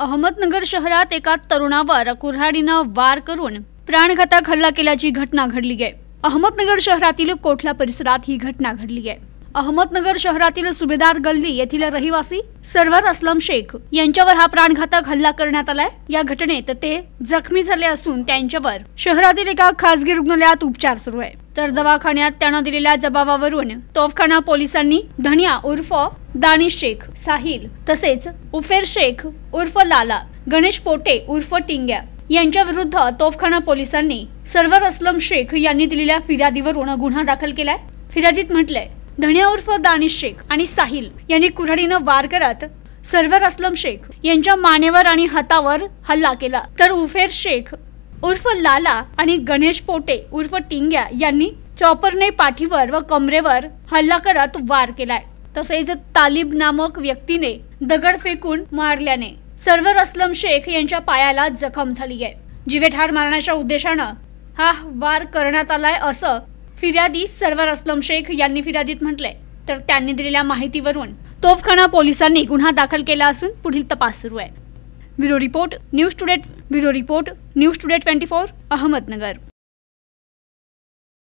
अहमदनगर शहरात एका तरुणावर कुऱ्हाडीनं वार करून प्राणघातक हल्ला केल्याची घटना घडली आहे। अहमदनगर शहरातील कोठला परिसरात ही घटना घडली आहे। अहमदनगर शहरातील सुभेदार गल्ली येथील रहिवासी सरवर असलम शेख यांच्यावर हा प्राणघातक हल्ला करण्यात आलाय। या घटनेत ते जखमी झाले असून त्यांच्यावर शहरातील एका खासगी रुग्णालयात उपचार सुरू आहे। तर दवाखान्यात त्यानं दिलेल्या जबाबावरून तोफखाना पोलिसांनी धनिया उर्फ दानिश शेख, साहिल तसेच उफेर शेख उर्फ लाला, गणेश पोटे उर्फ टिंग्या यांच्या विरुद्ध तोफखाना पोलिसांनी सरवर असलम शेख यांनी दिलेल्या फिर्यादीवरून गुन्हा दाखल केलाय। फिर्यादीत म्हटलंय, धनिया उर्फ दानिश शेख आणि साहिल यांनी कुऱ्हाडीनं वार करत सरवर असलम शेख यांच्या मानेवर आणि हातावर हल्ला केला, तर उफेर शेख उर्फ लाला आणि गणेश पोटे उर्फ टिंग्या यांनी चॉपरने पाठीवर व कमरेवर हल्ला करत वार केलाय। तसेच तालिब नामक व्यक्तीने दगड फेकून मारल्याने सरवर असलम शेख यांच्या पायाला जखम झाली आहे। जीवेठार मारण्याच्या उद्देशानं हा वार करण्यात आलाय असं फिर्यादी सरवर असलम शेख यांनी फिर्यादीत म्हटलंय। तर त्यांनी दिलेल्या माहितीवरून तोफखाना पोलिसांनी गुन्हा दाखल केला असून पुढील तपास सुरू आहे। Bureau report news today 24 Ahmednagar.